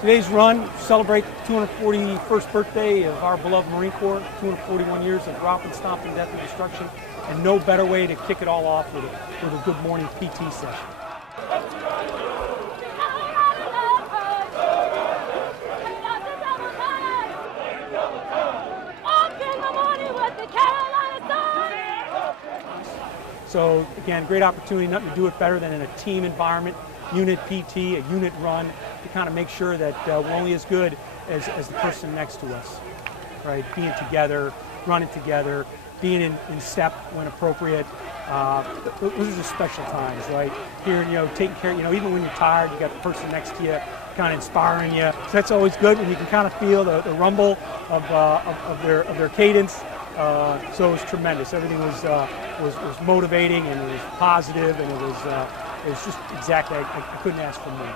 Today's run celebrate the 241st birthday of our beloved Marine Corps, 241 years of romping, stomping, death, and destruction, and no better way to kick it all off with a good morning PT session. So again, great opportunity, nothing to do it better than in a team environment, unit PT, a unit run, to kind of make sure that we're only as good as the person next to us, right? Being together, running together, being in step when appropriate. Those are just special times, right? Here, taking care, even when you're tired, you got the person next to you kind of inspiring you. So that's always good when you can kind of feel the rumble of their cadence. So it was tremendous. Everything was motivating, and it was positive, and it was just exactly, I couldn't ask for more.